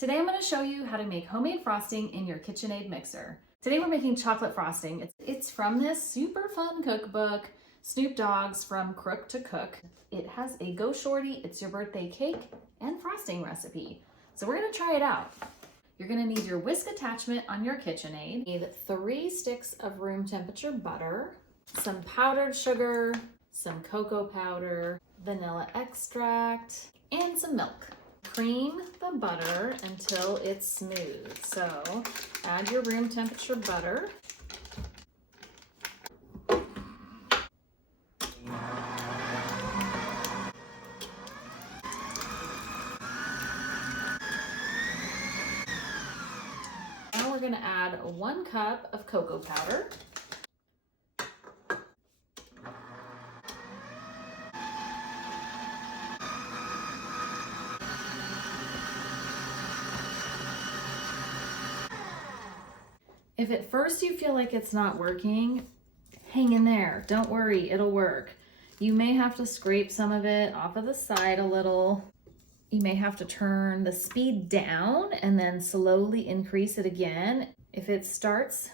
Today I'm going to show you how to make homemade frosting in your KitchenAid mixer. Today we're making chocolate frosting. It's from this super fun cookbook, Snoop Dogg's From Crook to Cook. It has a Go Shorty, it's your birthday cake, and frosting recipe. So we're going to try it out. You're going to need your whisk attachment on your KitchenAid. You need 3 sticks of room temperature butter, some powdered sugar, some cocoa powder, vanilla extract, and some milk. Cream the butter until it's smooth. So add your room temperature butter. Now we're going to add 1 cup of cocoa powder. If at first you feel like it's not working, hang in there. Don't worry, it'll work. You may have to scrape some of it off of the side a little. You may have to turn the speed down and then slowly increase it again. If it starts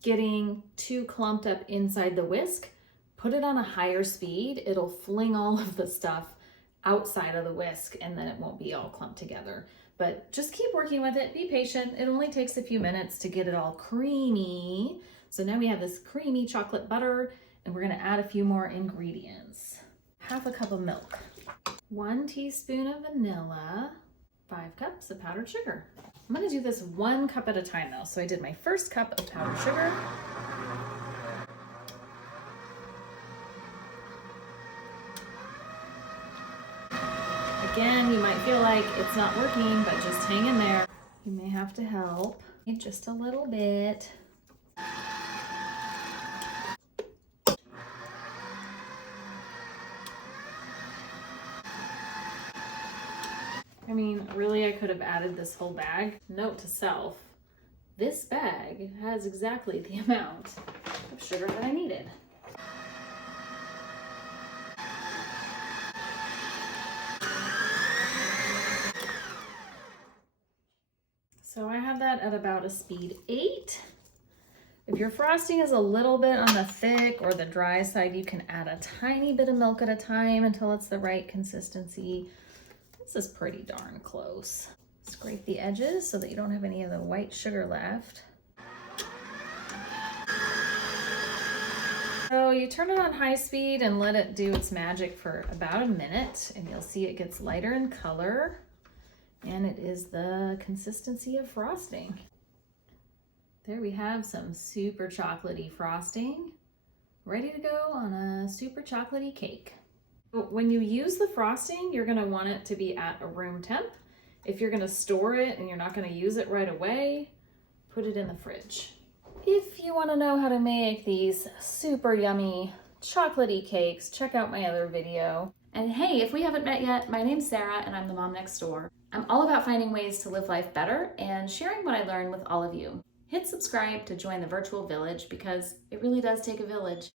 getting too clumped up inside the whisk, put it on a higher speed. It'll fling all of the stuff outside of the whisk and then it won't be all clumped together. But just keep working with it, be patient. It only takes a few minutes to get it all creamy. So now we have this creamy chocolate butter and we're gonna add a few more ingredients. 1/2 cup of milk, 1 teaspoon of vanilla, 5 cups of powdered sugar. I'm gonna do this 1 cup at a time though. So I did my first cup of powdered sugar. Again, you might feel like it's not working, but just hang in there. You may have to help just a little bit. I mean, really, I could have added this whole bag. Note to self, this bag has exactly the amount of sugar that I needed. So I have that at about a speed 8. If your frosting is a little bit on the thick or the dry side, you can add a tiny bit of milk at a time until it's the right consistency. This is pretty darn close. Scrape the edges so that you don't have any of the white sugar left. So you turn it on high speed and let it do its magic for about a minute and you'll see it gets lighter in color. And it is the consistency of frosting. There we have some super chocolatey frosting, ready to go on a super chocolatey cake. When you use the frosting, you're gonna want it to be at a room temp. If you're gonna store it and you're not gonna use it right away, put it in the fridge. If you wanna know how to make these super yummy chocolatey cakes, check out my other video. And hey, if we haven't met yet, my name's Sarah and I'm the mom next door. I'm all about finding ways to live life better and sharing what I learn with all of you. Hit subscribe to join the virtual village because it really does take a village.